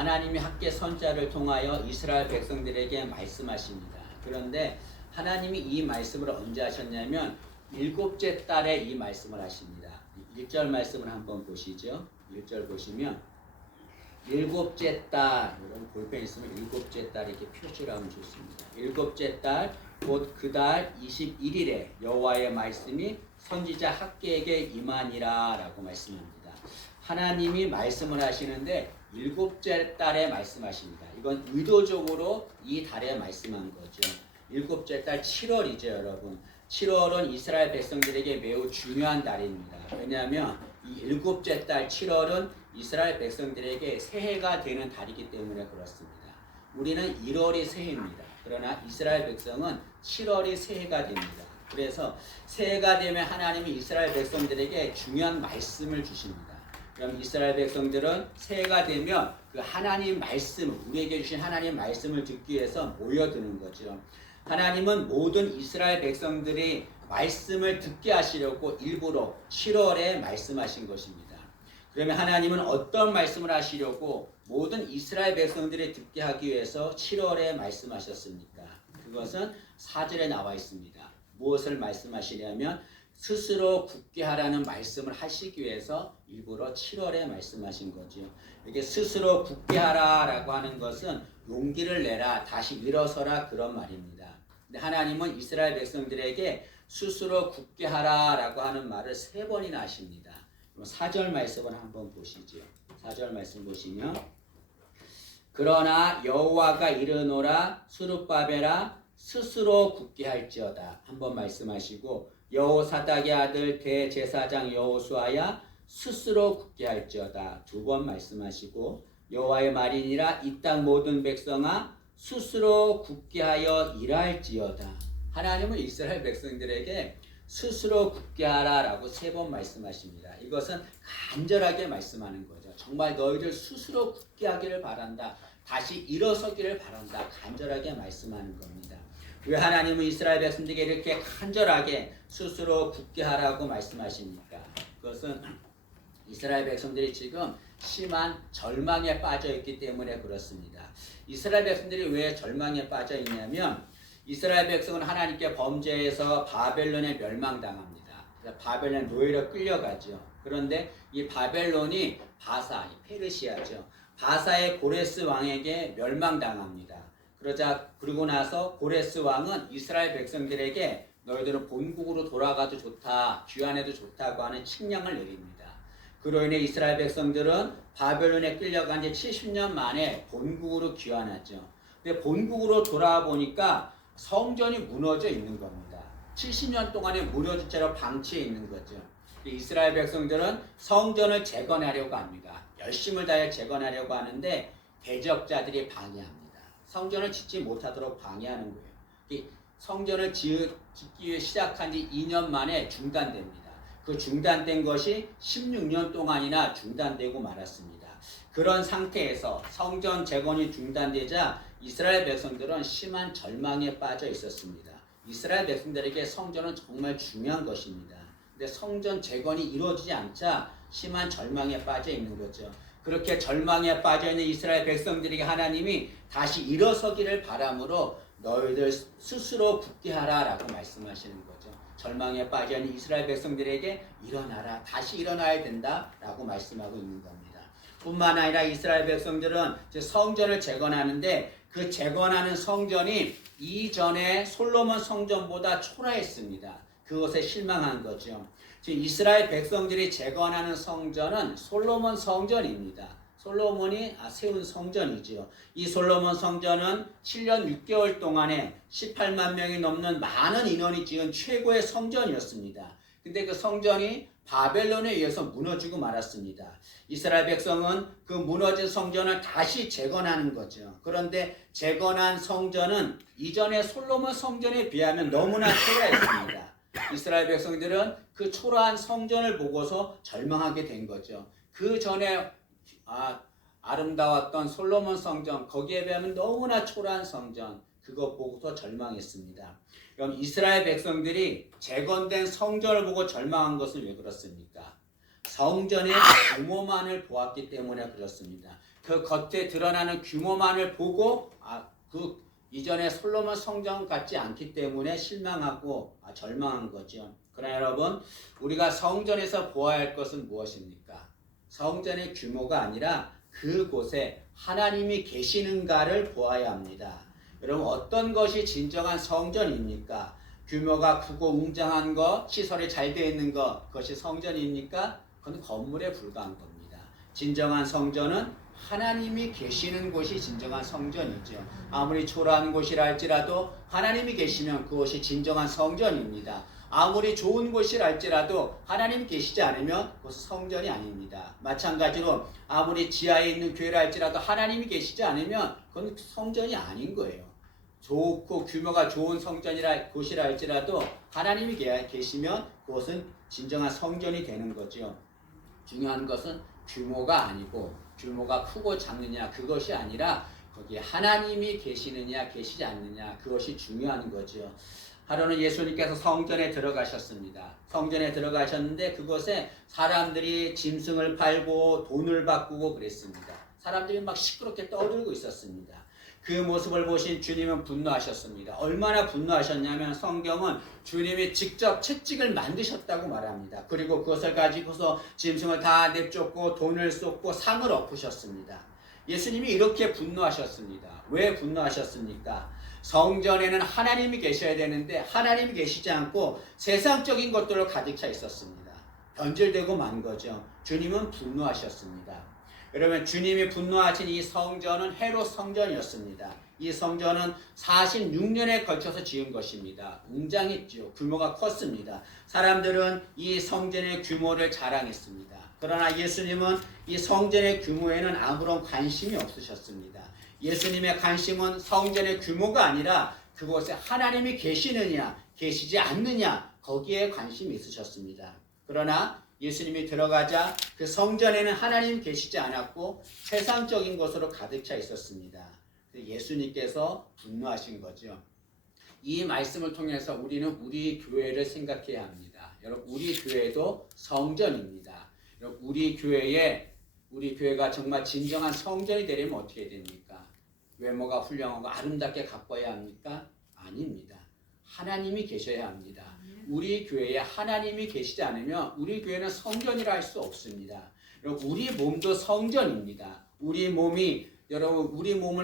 하나님이 학계 선자를 통하여 이스라엘 백성들에게 말씀하십니다. 그런데 하나님이 이 말씀을 언제 하셨냐면 일곱째 달에 이 말씀을 하십니다. 1절 말씀을 한번 보시죠. 1절 보시면 일곱째 달, 여러분 볼펜 있으면 일곱째 달 이렇게 표시를 하면 좋습니다. 일곱째 달, 곧 그 달 21일에 여호와의 말씀이 선지자 학계에게 임하니라 라고 말씀합니다. 하나님이 말씀을 하시는데 일곱째 달에 말씀하십니다. 이건 의도적으로 이 달에 말씀한 거죠. 일곱째 달 7월이죠, 여러분. 7월은 이스라엘 백성들에게 매우 중요한 달입니다. 왜냐하면 이 일곱째 달 7월은 이스라엘 백성들에게 새해가 되는 달이기 때문에 그렇습니다. 우리는 1월이 새해입니다. 그러나 이스라엘 백성은 7월이 새해가 됩니다. 그래서 새해가 되면 하나님이 이스라엘 백성들에게 중요한 말씀을 주십니다. 그럼 이스라엘 백성들은 새해가 되면 그 하나님 말씀, 우리에게 주신 하나님 말씀을 듣기 위해서 모여드는 거죠. 하나님은 모든 이스라엘 백성들이 말씀을 듣게 하시려고 일부러 7월에 말씀하신 것입니다. 그러면 하나님은 어떤 말씀을 하시려고 모든 이스라엘 백성들이 듣게 하기 위해서 7월에 말씀하셨습니까? 그것은 4절에 나와 있습니다. 무엇을 말씀하시냐면 스스로 굳게 하라는 말씀을 하시기 위해서 일부러 7월에 말씀하신 거죠. 이게 스스로 굳게 하라라고 하는 것은 용기를 내라, 다시 일어서라 그런 말입니다. 근데 하나님은 이스라엘 백성들에게 스스로 굳게 하라라고 하는 말을 3번이나 하십니다. 4절 말씀을 한번 보시죠. 4절 말씀 보시면 그러나 여호와가 이르노라 스룹바벨아 스스로 굳게 할지어다 한번 말씀하시고 여호사닥의 아들 대제사장 여호수아야 스스로 굳게 할지어다 2번 말씀하시고 여호와의 말이니라 이 땅 모든 백성아 스스로 굳게 하여 일할지어다. 하나님은 이스라엘 백성들에게 스스로 굳게 하라라고 3번 말씀하십니다. 이것은 간절하게 말씀하는 거죠. 정말 너희들 스스로 굳게 하기를 바란다. 다시 일어서기를 바란다. 간절하게 말씀하는 겁니다. 왜 하나님은 이스라엘 백성들에게 이렇게 간절하게 스스로 굳게 하라고 말씀하십니까? 그것은 이스라엘 백성들이 지금 심한 절망에 빠져 있기 때문에 그렇습니다. 이스라엘 백성들이 왜 절망에 빠져 있냐면 이스라엘 백성은 하나님께 범죄해서 바벨론에 멸망당합니다. 바벨론 노예로 끌려가죠. 그런데 이 바벨론이 바사, 페르시아죠. 바사의 고레스 왕에게 멸망당합니다. 그리고 나서 고레스 왕은 이스라엘 백성들에게 너희들은 본국으로 돌아가도 좋다, 귀환해도 좋다고 하는 칙령을 내립니다. 그로 인해 이스라엘 백성들은 바벨론에 끌려간 지 70년 만에 본국으로 귀환하죠. 근데 본국으로 돌아와 보니까 성전이 무너져 있는 겁니다. 70년 동안에 무너진 채로 방치해 있는 거죠. 이스라엘 백성들은 성전을 재건하려고 합니다. 열심을 다해 재건하려고 하는데 대적자들이 방해합니다. 성전을 짓지 못하도록 방해하는 거예요. 성전을 짓기 위해 시작한 지 2년 만에 중단됩니다. 그 중단된 것이 16년 동안이나 중단되고 말았습니다. 그런 상태에서 성전 재건이 중단되자 이스라엘 백성들은 심한 절망에 빠져 있었습니다. 이스라엘 백성들에게 성전은 정말 중요한 것입니다. 근데 성전 재건이 이루어지지 않자 심한 절망에 빠져 있는 거죠. 그렇게 절망에 빠져 있는 이스라엘 백성들에게 하나님이 다시 일어서기를 바람으로 너희들 스스로 굳게 하라라고 말씀하시는 거죠. 절망에 빠져 있는 이스라엘 백성들에게 일어나라, 다시 일어나야 된다라고 말씀하고 있는 겁니다. 뿐만 아니라 이스라엘 백성들은 성전을 재건하는데 그 재건하는 성전이 이전에 솔로몬 성전보다 초라했습니다. 그것에 실망한 거죠. 지금 이스라엘 백성들이 재건하는 성전은 솔로몬 성전입니다. 솔로몬이 세운 성전이지요. 이 솔로몬 성전은 7년 6개월 동안에 18만 명이 넘는 많은 인원이 지은 최고의 성전이었습니다. 근데 그 성전이 바벨론에 의해서 무너지고 말았습니다. 이스라엘 백성은 그 무너진 성전을 다시 재건하는 거죠. 그런데 재건한 성전은 이전의 솔로몬 성전에 비하면 너무나 초라했습니다. 이스라엘 백성들은 그 초라한 성전을 보고서 절망하게 된 거죠. 그 전에 아름다웠던 솔로몬 성전, 거기에 비하면 너무나 초라한 성전, 그거 보고서 절망했습니다. 그럼 이스라엘 백성들이 재건된 성전을 보고 절망한 것은 왜 그렇습니까? 성전의 규모만을 보았기 때문에 그렇습니다. 그 겉에 드러나는 규모만을 보고 그 이전에 솔로몬 성전 같지 않기 때문에 실망하고 절망한 거죠. 그러나 여러분, 우리가 성전에서 보아야 할 것은 무엇입니까? 성전의 규모가 아니라 그곳에 하나님이 계시는가를 보아야 합니다. 여러분, 어떤 것이 진정한 성전입니까? 규모가 크고 웅장한 것, 시설이 잘 되어 있는 것, 그것이 성전입니까? 그건 건물에 불과한 겁니다. 진정한 성전은 하나님이 계시는 곳이 진정한 성전이죠. 아무리 초라한 곳이라 할지라도 하나님이 계시면 그것이 진정한 성전입니다. 아무리 좋은 곳이라 할지라도 하나님 계시지 않으면 그것은 성전이 아닙니다. 마찬가지로 아무리 지하에 있는 교회라 할지라도 하나님이 계시지 않으면 그건 성전이 아닌 거예요. 좋고 규모가 좋은 곳이라 할지라도 하나님이 계시면 그것은 진정한 성전이 되는 거죠. 중요한 것은 규모가 아니고 규모가 크고 작느냐 그것이 아니라 거기에 하나님이 계시느냐 계시지 않느냐 그것이 중요한 거죠. 하루는 예수님께서 성전에 들어가셨습니다. 성전에 들어가셨는데 그곳에 사람들이 짐승을 팔고 돈을 바꾸고 그랬습니다. 사람들이 막 시끄럽게 떠들고 있었습니다. 그 모습을 보신 주님은 분노하셨습니다. 얼마나 분노하셨냐면 성경은 주님이 직접 채찍을 만드셨다고 말합니다. 그리고 그것을 가지고서 짐승을 다 내쫓고 돈을 쏟고 상을 엎으셨습니다. 예수님이 이렇게 분노하셨습니다. 왜 분노하셨습니까? 성전에는 하나님이 계셔야 되는데 하나님이 계시지 않고 세상적인 것들로 가득 차 있었습니다. 변질되고 만 거죠. 주님은 분노하셨습니다. 여러분, 주님이 분노하신 이 성전은 헤롯 성전이었습니다. 이 성전은 46년에 걸쳐서 지은 것입니다. 웅장했죠. 규모가 컸습니다. 사람들은 이 성전의 규모를 자랑했습니다. 그러나 예수님은 이 성전의 규모에는 아무런 관심이 없으셨습니다. 예수님의 관심은 성전의 규모가 아니라 그곳에 하나님이 계시느냐 계시지 않느냐 거기에 관심이 있으셨습니다. 그러나 예수님이 들어가자 그 성전에는 하나님 계시지 않았고 세상적인 것으로 가득 차 있었습니다. 예수님께서 분노하신 거죠. 이 말씀을 통해서 우리는 우리 교회를 생각해야 합니다. 여러분, 우리 교회도 성전입니다. 여러분, 우리 교회가 정말 진정한 성전이 되려면 어떻게 됩니까? 외모가 훌륭하고 아름답게 가꿔야 합니까? 아닙니다. 하나님이 계셔야 합니다. 우리 교회에 하나님이 계시지 않으면 우리 교회는 성전이라 할 수 없습니다. 여러분, 우리 몸도 성전입니다. 우리 몸을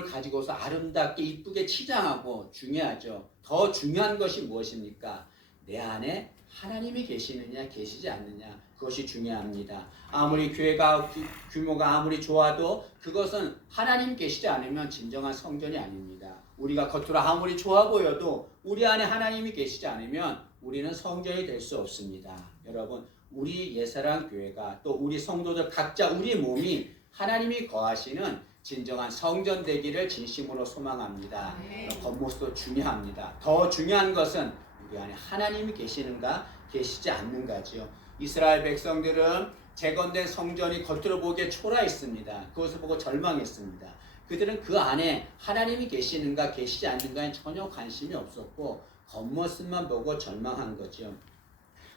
가지고서 아름답게 이쁘게 치장하고 중요하죠. 더 중요한 것이 무엇입니까? 내 안에 하나님이 계시느냐 계시지 않느냐 그것이 중요합니다. 아무리 교회가 규모가 아무리 좋아도 그것은 하나님 계시지 않으면 진정한 성전이 아닙니다. 우리가 겉으로 아무리 좋아 보여도 우리 안에 하나님이 계시지 않으면 우리는 성전이 될 수 없습니다. 여러분, 우리 예사랑 교회가 또 우리 성도들 각자 우리 몸이 하나님이 거하시는 진정한 성전 되기를 진심으로 소망합니다. 겉모습도 중요합니다. 더 중요한 것은 우리 안에 하나님이 계시는가 계시지 않는가죠. 이스라엘 백성들은 재건된 성전이 겉으로 보기에 초라했습니다. 그것을 보고 절망했습니다. 그들은 그 안에 하나님이 계시는가 계시지 않는가에 전혀 관심이 없었고 겉모습만 보고 절망한 거죠.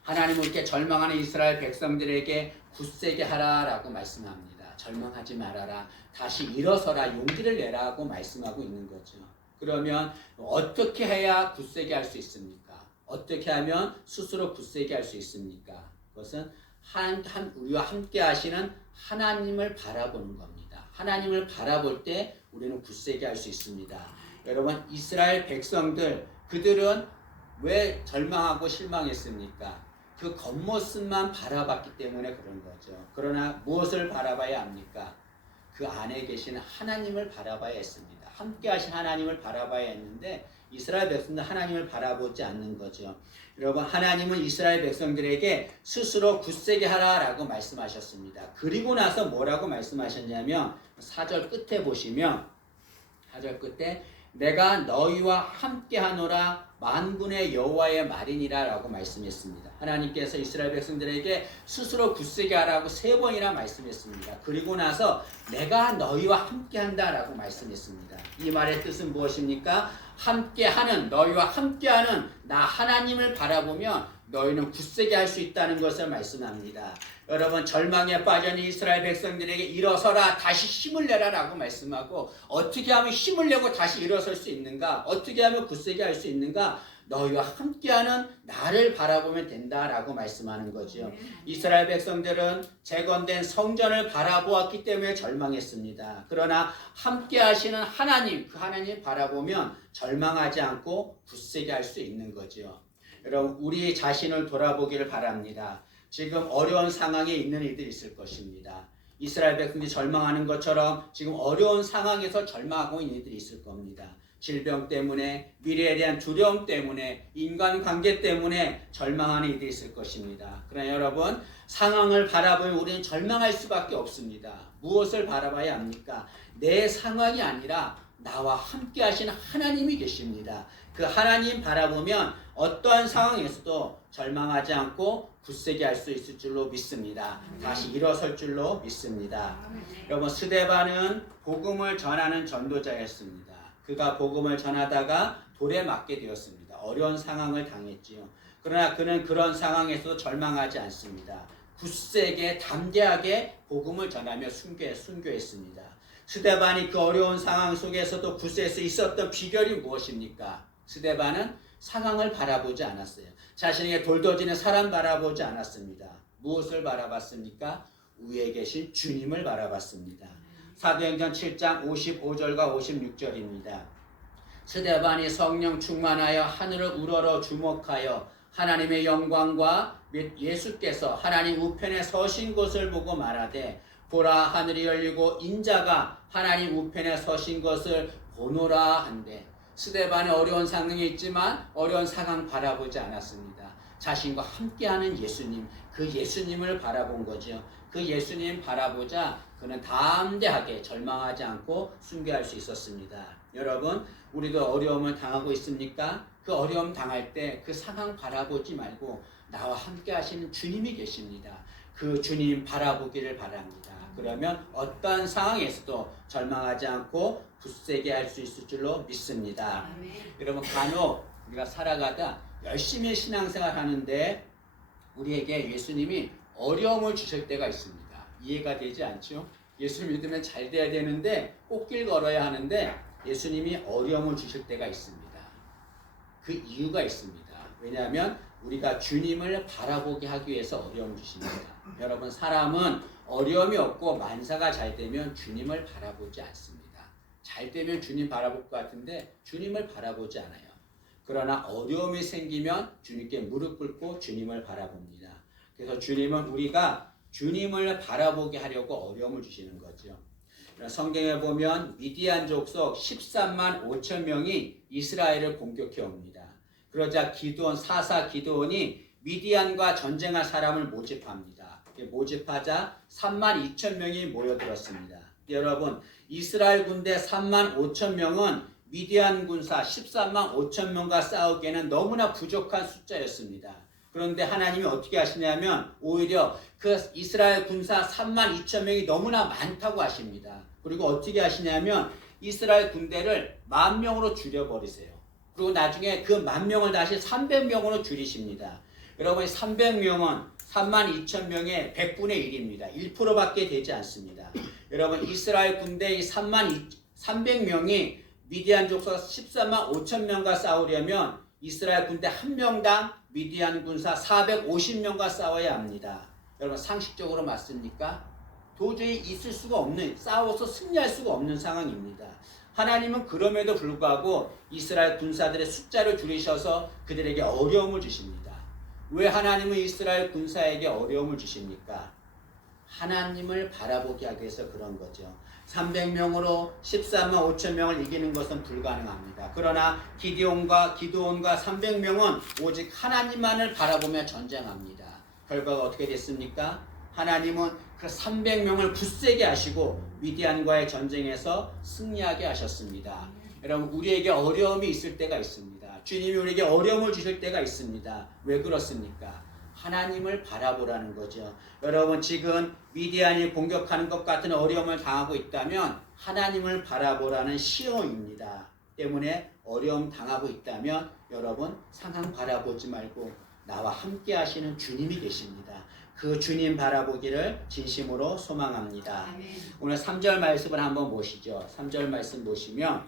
하나님은 이렇게 절망하는 이스라엘 백성들에게 굳세게 하라라고 말씀합니다. 절망하지 말아라. 다시 일어서라. 용기를 내라고 말씀하고 있는 거죠. 그러면 어떻게 해야 굳세게 할 수 있습니까? 어떻게 하면 스스로 굳세게 할 수 있습니까? 그것은 우리와 함께 하시는 하나님을 바라보는 겁니다. 하나님을 바라볼 때 우리는 굳세게 할 수 있습니다. 여러분, 이스라엘 백성들 그들은 왜 절망하고 실망했습니까? 그 겉모습만 바라봤기 때문에 그런 거죠. 그러나 무엇을 바라봐야 합니까? 그 안에 계시는 하나님을 바라봐야 했습니다. 함께 하신 하나님을 바라봐야 했는데 이스라엘 백성들 하나님을 바라보지 않는 거죠. 여러분, 하나님은 이스라엘 백성들에게 스스로 굳세게 하라라고 말씀하셨습니다. 그리고 나서 뭐라고 말씀하셨냐면 4절 끝에 보시면 4절 끝에 내가 너희와 함께 하노라 만군의 여호와의 말이니라 라고 말씀했습니다. 하나님께서 이스라엘 백성들에게 스스로 굳세게 하라고 3번이나 말씀했습니다. 그리고 나서 내가 너희와 함께 한다 라고 말씀했습니다. 이 말의 뜻은 무엇입니까? 함께하는, 너희와 함께하는 나 하나님을 바라보면 너희는 굳세게 할 수 있다는 것을 말씀합니다. 여러분 절망에 빠진 이스라엘 백성들에게 일어서라 다시 힘을 내라 라고 말씀하고 어떻게 하면 힘을 내고 다시 일어설 수 있는가? 어떻게 하면 굳세게 할 수 있는가? 너희와 함께하는 나를 바라보면 된다라고 말씀하는 거죠. 이스라엘 백성들은 재건된 성전을 바라보았기 때문에 절망했습니다. 그러나 함께하시는 하나님, 그 하나님 바라보면 절망하지 않고 굳세게 할 수 있는 거죠. 여러분 우리 자신을 돌아보기를 바랍니다. 지금 어려운 상황에 있는 이들이 있을 것입니다. 이스라엘 백성들이 절망하는 것처럼 지금 어려운 상황에서 절망하고 있는 이들이 있을 겁니다. 질병 때문에, 미래에 대한 두려움 때문에, 인간관계 때문에 절망하는 이들이 있을 것입니다. 그러나 여러분 상황을 바라보면 우리는 절망할 수밖에 없습니다. 무엇을 바라봐야 합니까? 내 상황이 아니라 나와 함께 하시는 하나님이 계십니다. 그 하나님 바라보면 어떠한 상황에서도 절망하지 않고 굳세게 할 수 있을 줄로 믿습니다. 다시 일어설 줄로 믿습니다. 여러분 스데반은 복음을 전하는 전도자였습니다. 그가 복음을 전하다가 돌에 맞게 되었습니다. 어려운 상황을 당했지요. 그러나 그는 그런 상황에서도 절망하지 않습니다. 굳세게 담대하게 복음을 전하며 순교했습니다. 스데반이 그 어려운 상황 속에서도 굳세할 수 있었던 비결이 무엇입니까? 스데반은 상황을 바라보지 않았어요. 자신에게 돌도지는 사람 바라보지 않았습니다. 무엇을 바라봤습니까? 위에 계신 주님을 바라봤습니다. 사도행전 7장 55절과 56절입니다. 스데반이 성령 충만하여 하늘을 우러러 주목하여 하나님의 영광과 예수께서 하나님 우편에 서신 것을 보고 말하되 보라 하늘이 열리고 인자가 하나님 우편에 서신 것을 보노라 한데 스데반이 어려운 상황에 있지만 어려운 상황 바라보지 않았습니다. 자신과 함께하는 예수님, 그 예수님을 바라본 거죠. 그 예수님 바라보자 그는 담대하게 절망하지 않고 순교할 수 있었습니다. 여러분 우리도 어려움을 당하고 있습니까? 그 어려움 당할 때 그 상황 바라보지 말고 나와 함께 하시는 주님이 계십니다. 그 주님 바라보기를 바랍니다. 그러면 어떠한 상황에서도 절망하지 않고 굳세게 할 수 있을 줄로 믿습니다. 아멘. 여러분 간혹 우리가 살아가다 열심히 신앙생활 하는데 우리에게 예수님이 어려움을 주실 때가 있습니다. 이해가 되지 않죠? 예수 믿으면 잘 돼야 되는데 꽃길 걸어야 하는데 예수님이 어려움을 주실 때가 있습니다. 그 이유가 있습니다. 왜냐하면 우리가 주님을 바라보게 하기 위해서 어려움을 주십니다. 여러분 사람은 어려움이 없고 만사가 잘 되면 주님을 바라보지 않습니다. 잘 되면 주님 바라볼 것 같은데 주님을 바라보지 않아요. 그러나 어려움이 생기면 주님께 무릎 꿇고 주님을 바라봅니다. 그래서 주님은 우리가 주님을 바라보게 하려고 어려움을 주시는 거죠. 성경에 보면 미디안 족속 13만 5천 명이 이스라엘을 공격해 옵니다. 그러자 사사 기드온이 미디안과 전쟁할 사람을 모집합니다. 모집하자 3만 2천 명이 모여들었습니다. 여러분 이스라엘 군대 3만 5천 명은 미디안 군사 13만 5천 명과 싸우기에는 너무나 부족한 숫자였습니다. 그런데 하나님이 어떻게 하시냐면 오히려 그 이스라엘 군사 3만 2천 명이 너무나 많다고 하십니다. 그리고 어떻게 하시냐면 이스라엘 군대를 10,000명으로 줄여버리세요. 그리고 나중에 그 10,000명을 다시 300명으로 줄이십니다. 여러분 300명은 3만 2천 명의 100분의 1입니다. 1%밖에 되지 않습니다. 여러분 이스라엘 군대의 300명이 미디안 족속 14만 5천 명과 싸우려면 이스라엘 군대 한 명당 미디안 군사 450명과 싸워야 합니다. 여러분 상식적으로 맞습니까? 도저히 있을 수가 없는, 싸워서 승리할 수가 없는 상황입니다. 하나님은 그럼에도 불구하고 이스라엘 군사들의 숫자를 줄이셔서 그들에게 어려움을 주십니다. 왜 하나님은 이스라엘 군사에게 어려움을 주십니까? 하나님을 바라보게 하기 위해서 그런 거죠. 300명으로 14만 5천 명을 이기는 것은 불가능합니다. 그러나 기드온과 300명은 오직 하나님만을 바라보며 전쟁합니다. 결과가 어떻게 됐습니까? 하나님은 그 300명을 굳세게 하시고 미디안과의 전쟁에서 승리하게 하셨습니다. 여러분 우리에게 어려움이 있을 때가 있습니다. 주님이 우리에게 어려움을 주실 때가 있습니다. 왜 그렇습니까? 하나님을 바라보라는 거죠. 여러분 지금 미디안이 공격하는 것 같은 어려움을 당하고 있다면 하나님을 바라보라는 시험입니다. 때문에 어려움 당하고 있다면 여러분 상황 바라보지 말고 나와 함께 하시는 주님이 계십니다. 그 주님 바라보기를 진심으로 소망합니다. 아멘. 오늘 3절 말씀을 한번 보시죠. 3절 말씀 보시면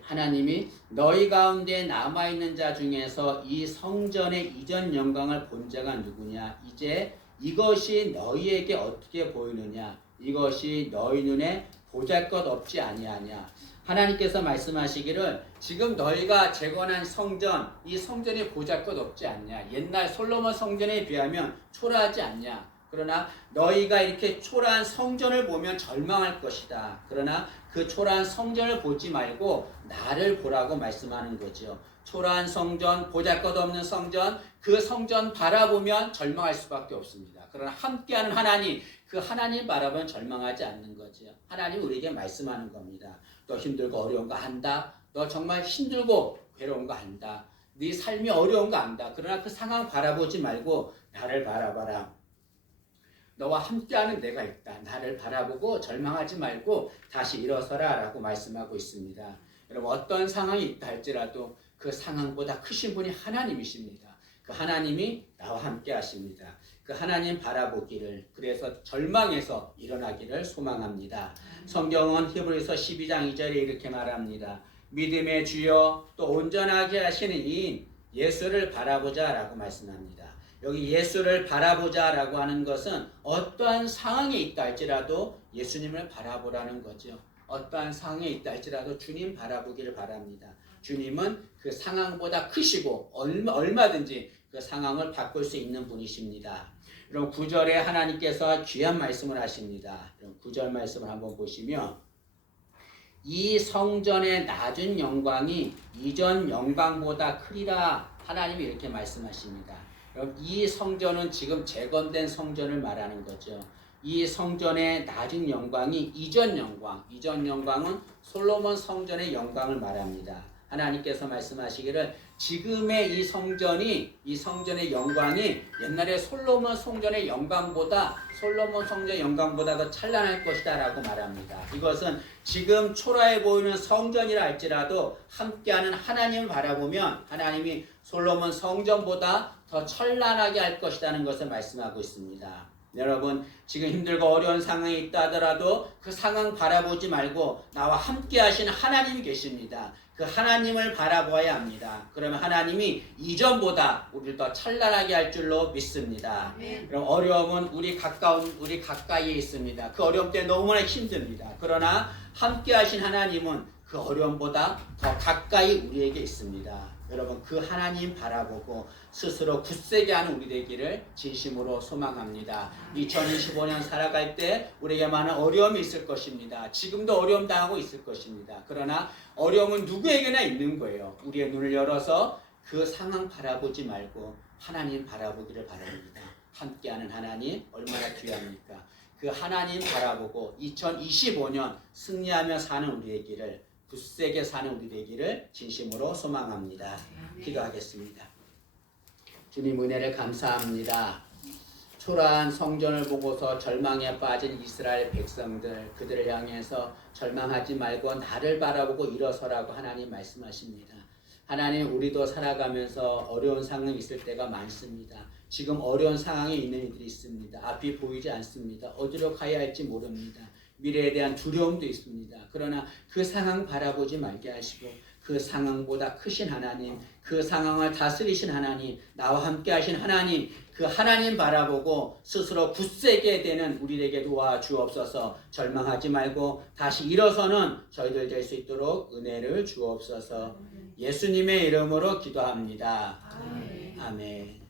하나님이 너희 가운데 남아있는 자 중에서 이 성전의 이전 영광을 본 자가 누구냐? 이제 이것이 너희에게 어떻게 보이느냐? 이것이 너희 눈에 보잘것없지 아니하냐? 하나님께서 말씀하시기를 지금 너희가 재건한 성전, 이 성전이 보잘것없지 않냐? 옛날 솔로몬 성전에 비하면 초라하지 않냐? 그러나 너희가 이렇게 초라한 성전을 보면 절망할 것이다. 그러나 그 초라한 성전을 보지 말고 나를 보라고 말씀하는 거죠. 초라한 성전, 보잘것없는 성전, 그 성전 바라보면 절망할 수밖에 없습니다. 그러나 함께하는 하나님, 그 하나님 바라보면 절망하지 않는 거죠. 하나님 우리에게 말씀하는 겁니다. 너 힘들고 어려운 거 안다. 너 정말 힘들고 괴로운 거 안다. 네 삶이 어려운 거 안다. 그러나 그 상황 바라보지 말고 나를 바라봐라. 너와 함께하는 내가 있다. 나를 바라보고 절망하지 말고 다시 일어서라 라고 말씀하고 있습니다. 여러분 어떤 상황이 있다 할지라도 그 상황보다 크신 분이 하나님이십니다. 그 하나님이 나와 함께 하십니다. 그 하나님 바라보기를 그래서 절망에서 일어나기를 소망합니다. 성경은 히브리서 12장 2절에 이렇게 말합니다. 믿음의 주여 또 온전하게 하시는 이인 예수를 바라보자 라고 말씀합니다. 여기 예수를 바라보자 라고 하는 것은 어떠한 상황에 있다 할지라도 예수님을 바라보라는 거죠. 어떠한 상황에 있다 할지라도 주님 바라보기를 바랍니다. 주님은 그 상황보다 크시고 얼마든지 그 상황을 바꿀 수 있는 분이십니다. 그럼 9절에 하나님께서 귀한 말씀을 하십니다. 그럼 9절 말씀을 한번 보시면 이 성전의 낮은 영광이 이전 영광보다 크리라 하나님이 이렇게 말씀하십니다. 여러분 이 성전은 지금 재건된 성전을 말하는 거죠. 이 성전의 낮은 영광이 이전 영광은 솔로몬 성전의 영광을 말합니다. 하나님께서 말씀하시기를 지금의 이 성전의 영광이 옛날에 솔로몬 성전의 영광보다 더 찬란할 것이다 라고 말합니다. 이것은 지금 초라해 보이는 성전이라 할지라도 함께하는 하나님을 바라보면 하나님이 솔로몬 성전보다 더 찬란하게 할 것이라는 것을 말씀하고 있습니다. 여러분 지금 힘들고 어려운 상황이 있다 하더라도 그 상황 바라보지 말고 나와 함께 하시는 하나님이 계십니다. 그 하나님을 바라보아야 합니다. 그러면 하나님이 이전보다 우리를 더 찬란하게 할 줄로 믿습니다. 그럼 어려움은 우리 가까이에 있습니다. 그 어려움 때문에 너무나 힘듭니다. 그러나 함께 하신 하나님은 그 어려움보다 더 가까이 우리에게 있습니다. 여러분 그 하나님 바라보고 스스로 굳세게 하는 우리 되기를 진심으로 소망합니다. 2025년 살아갈 때 우리에게 많은 어려움이 있을 것입니다. 지금도 어려움 당하고 있을 것입니다. 그러나 어려움은 누구에게나 있는 거예요. 우리의 눈을 열어서 그 상황 바라보지 말고 하나님 바라보기를 바랍니다. 함께하는 하나님 얼마나 귀합니까? 그 하나님 바라보고 2025년 승리하며 사는 우리 되기를 굳세게 사는 우리 되기를 진심으로 소망합니다. 기도하겠습니다. 주님 은혜를 감사합니다. 초라한 성전을 보고서 절망에 빠진 이스라엘 백성들 그들을 향해서 절망하지 말고 나를 바라보고 일어서라고 하나님 말씀하십니다. 하나님 우리도 살아가면서 어려운 상황이 있을 때가 많습니다. 지금 어려운 상황에 있는 이들이 있습니다. 앞이 보이지 않습니다. 어디로 가야 할지 모릅니다. 미래에 대한 두려움도 있습니다. 그러나 그 상황 바라보지 말게 하시고 그 상황보다 크신 하나님, 그 상황을 다스리신 하나님, 나와 함께 하신 하나님, 그 하나님 바라보고 스스로 굳세게 되는 우리에게 도와주옵소서. 절망하지 말고 다시 일어서는 저희들 될 수 있도록 은혜를 주옵소서. 예수님의 이름으로 기도합니다. 아멘.